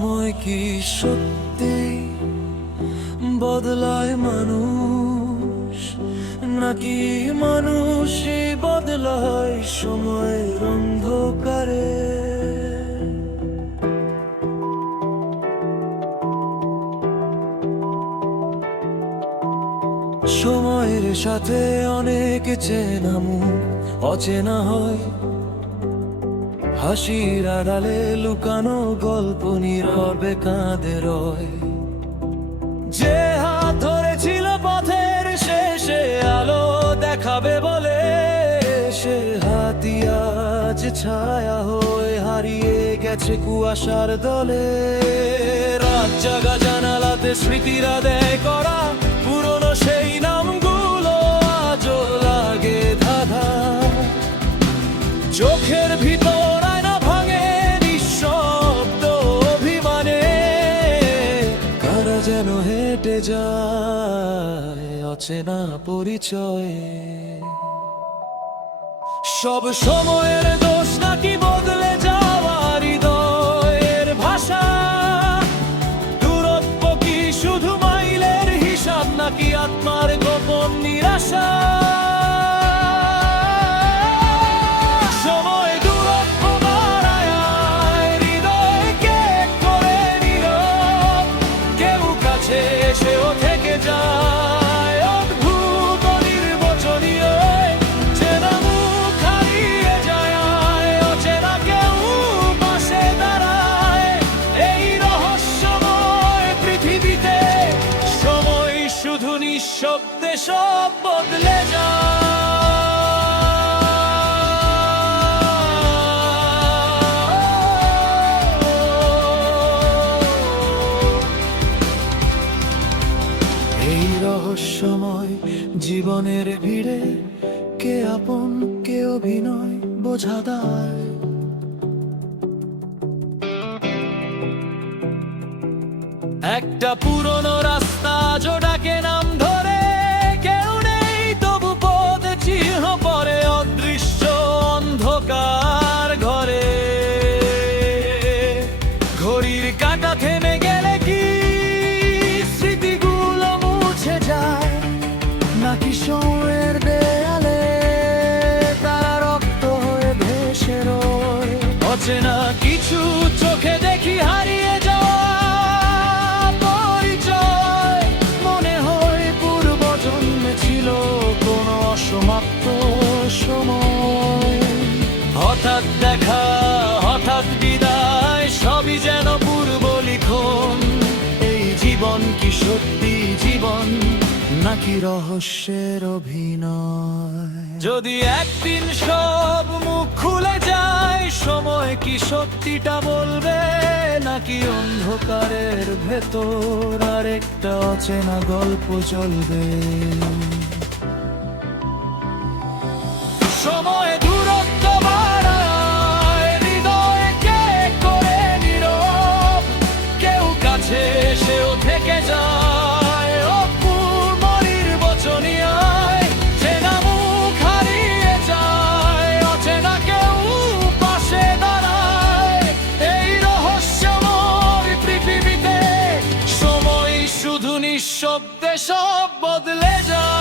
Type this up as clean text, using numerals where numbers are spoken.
সময় কি সত্যি বদলায় মানুষ, নাকি মানুষই বদলায় সময়ের অন্ধকারে? সময়ের সাথে অনেক চেনা মুখ অচেনা হয়, হাসির আড়ালে লুকানো গল্প নীরবে কাঁদে রয়। যে হাত ধরেছিল পথের শেষে আলো দেখাবে বলে, সে হাতই আজ ছায়া হয়ে হারিয়ে গেছে কুয়াশার দলে। রাত জাগা জানালাতে স্মৃতিরা দেয় করা, পুরনো সেই নামগুলো আজও লাগে ধাঁধা। চোখের ভিতর আয়না ভাঙে নিঃশব্দ অভিমানে, কারা যেন হেঁটে যায় অচেনা পরিচয়ে। সব সময়ের দোষ নাকি বদলে যাওয়া হৃদয়ের ভাষা? দূরত্ব কি শুধু মাইলের হিসাব, নাকি আত্মার গোপন নিরাশা? সময় দূরত্ব বাড়ায়, হৃদয়কে করে নীরব। কেউ কাছে এসেও থেকে যায় অদ্ভুত নির্বচনীয়। চেনা মুখ হারিয়ে যায়, অচেনা কেউ পাশে দাঁড়ায়। এই রহস্যময় পৃথিবীতে সময় শুধু নিঃশব্দে সব বদলে যায়। এই রহস্যময় জীবনের ভিড়ে কে আপন কে অভিনয় বোঝা দায়। একটা পুরনো রাস্তা জোড়াকে নাম ধরে, কেউ নেই তবু পথ চিহ্ন পরে অদৃশ্য অন্ধকার ঘরে। ঘড়ির কাঁটা থেমে গেলে কি স্মৃতিগুলো মুছে যায়, নাকি সময়ের দেয়ালে তারা রক্ত হয়ে ভেসে রয়? অচেনা কিছু চোখে দেখি হারিয়ে যাওয়া পরিচয়। মনে হয় পূর্ব জন্মে ছিল কোনো অসমাপ্ত সময়। হঠাৎ দেখা হঠাৎ বিদায়, সবই যেন পূর্ব লিখন। এই জীবন কি সত্যি জীবন, নাকি রহস্যের অভিনয়? যদি একদিন সব মুখ খুলে যায়, সময় কি সত্যিটা বলবে, নাকি অন্ধকারের ভেতর আরেকটা অচেনা গল্প চলবে? সময় দূরত্ব বাড়ায়, হৃদয়কে করে নীরব। কেউ কাছে এসেও থেকে যায় অপূর্ব নির্বচনীয়। চেনা মুখ হারিয়ে যায়, অচেনা কেউ পাশে দাঁড়ায়। এই রহস্যময় পৃথিবীতে সময় শুধু নিঃশব্দে সব বদলে যায়।